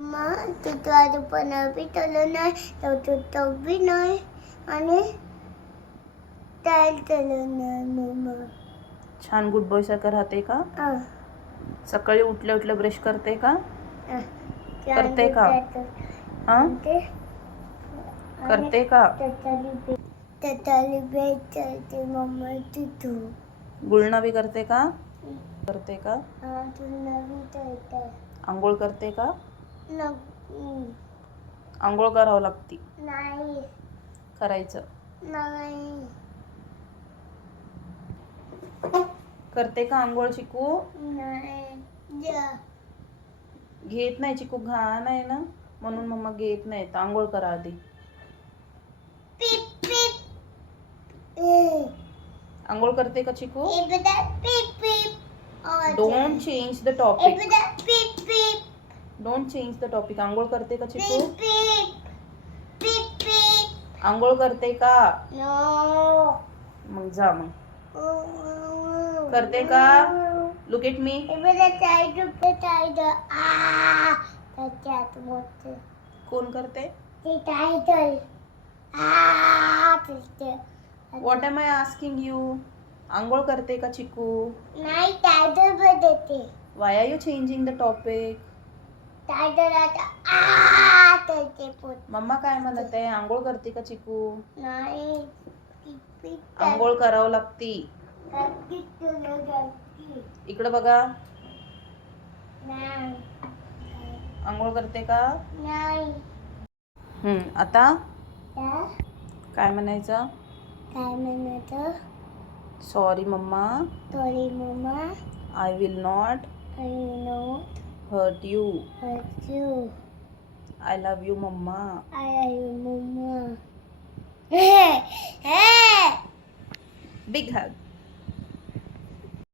मग तू आज पण पिटलं नाही तर बी नाही आणि चालतं नाही मम्मा. छान गुड बॉय सारखं राहते का? सकाळी उठल्या उठल्या ब्रश करते का? करते का? हां करते का? त्याच्याली भेटते मम्मा तिथू. गुळणा भी करते का? करते का? तुला विचारते आंघोळ करते का? नाही आंघोळ करावं लागती. नाही करायचं. नाही करते का आंघोळ चिकू? नाही जा. घेत नाही चिकू, घाण आहे ना म्हणून मम्मा घेत नाही. तर आंघोळ करा आधी. पीप पीप आंघोळ करते का Chiku? Peep peep don't change the topic. Peep peep don't change the topic. आंघोळ करते का चिकू? पीप पीप पीप आंघोळ करते का? नो मग जा मग. करते का? Look at me. कोण करते? What am I asking you? आंघोळ करते का चिकू? नाही टायटल बदलते. Why are you changing the topic? Title आता मम्मा काय म्हणत आहे? आंघोळ करते का चिकू? नाही आंघोळ करावं लागती. इकडं बघा. नाही आंघोळ करते का? नाही आता काय काय म्हणायचं? म्हणायचं? Sorry mama. Sorry mama. I will not I will not hurt you. hurt you. I love you mama. I love you, Mama. Hey, hey. Big hug.